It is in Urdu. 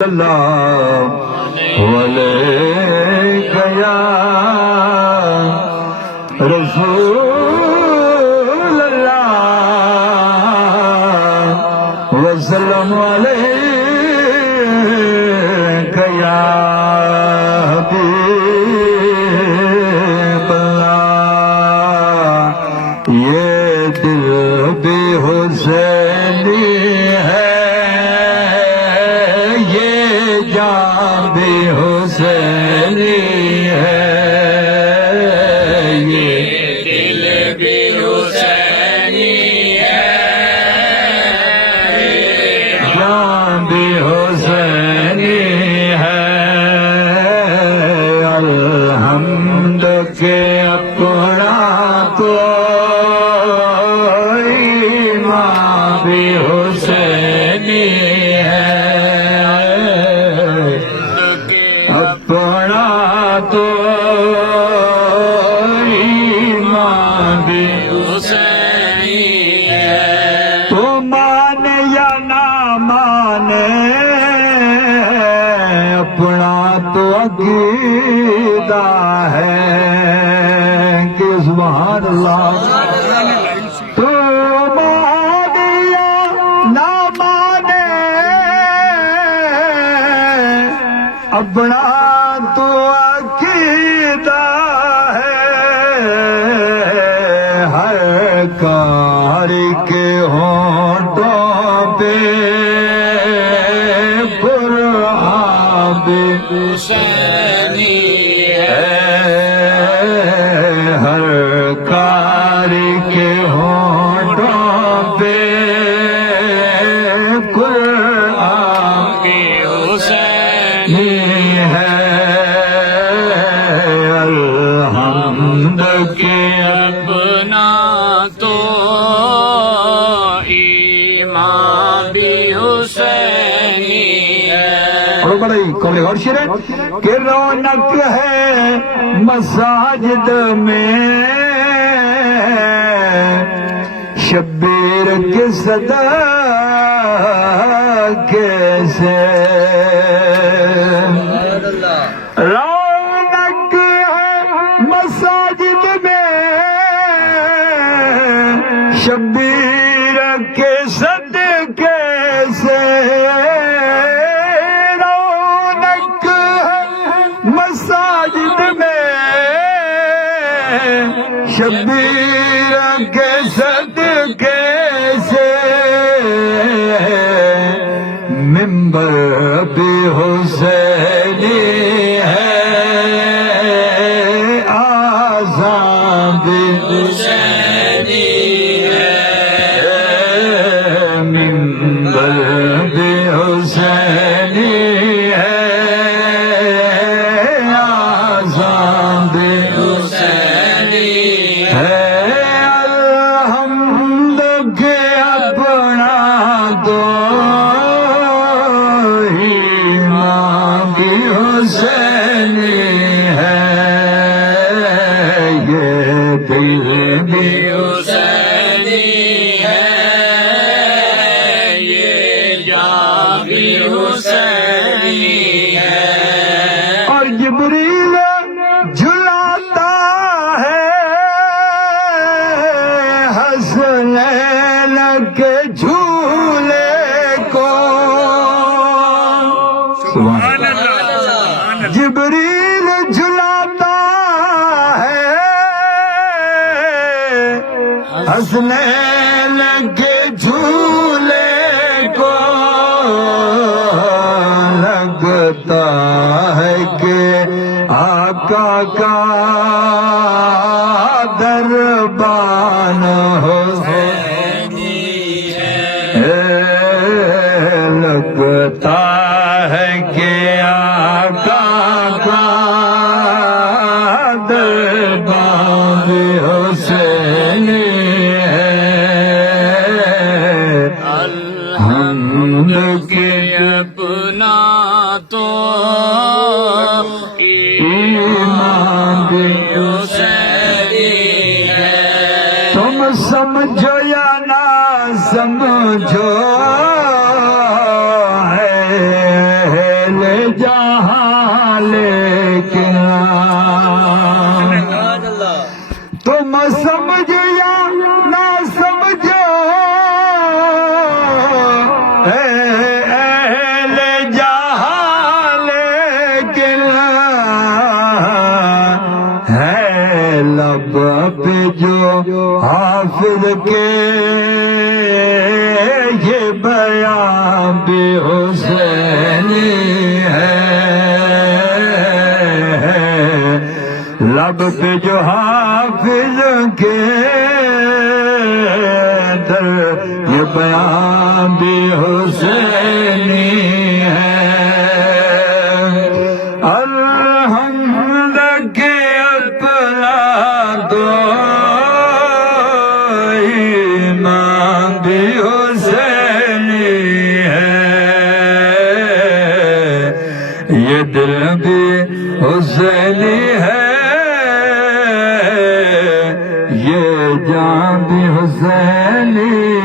اللہ علیہ یا رسول اللہ وسلم علیہ یا حبیب اللہ یہ دل بھی حسینی ہے بھی حسینی ہے یہ دل بھی حسینی ہے جان بھی حسینی ہے الحمد کے اپنا تو ایمان بھی حسینی ہے اپنا تو ایمان بھی حسینی ہے تو مانے یا نہ مانے اپنا تو عقیدہ ہے کہ سبحان اللہ تو مانے یا نہ مانے اپنا تو عقیدہ ہے ہر کار کے ہونٹوں پہ قرآن بھی حسینی ہے ہر کار کے ہونٹوں پہ قرآن کی حسینی ہے الحمد کے اپنا تو ایمان بھی حسینی ہے اور بڑی قول غور شیر ہے کہ رونق ہے مساجد میں شبیر کے صدا کیسے رونق ہے مساجد میں شبیر کے صدقے سے رونق ہے مساجد میں شبیر کے صدقے سے منبر بھی حسینی ہے آذان بھی حسینی ہے منبر بھی حسینی ہے آذان بھی حسینی ہے الحمد کے اپنا تو ایمان بھی حسینی ہے یہ دل بھی حسینی ہے یہ جان بھی حسینی ہے اور جبریل جھلاتا ہے حسنین کے جھولے کو سبحان اللہ جبریل جھلاتا ہے حسنین کے جھولے کو لگتا ہے کہ آقا کا دربان حسینی ہے لگتا ہے کہ آقا کا دربان حسینی ہے الحمد کے اپنا تو ایمان بھی حسینی ہے تم سمجھو یا نہ سمجھو ہے جہاں لیکن تم سمجھ یا نہ سمجھو اہل جہاں لیکن ہے لب پہ جو حافظ کے یہ بیان بھی حسینی ہے، لب پہ جو حافظ کے در یہ بیان بھی حسینی ہے۔ الحمد کے اپنا دو ایمان بھی حسینی ہے، یہ دل بھی حسینی ہے، یہ جان بھی حسینی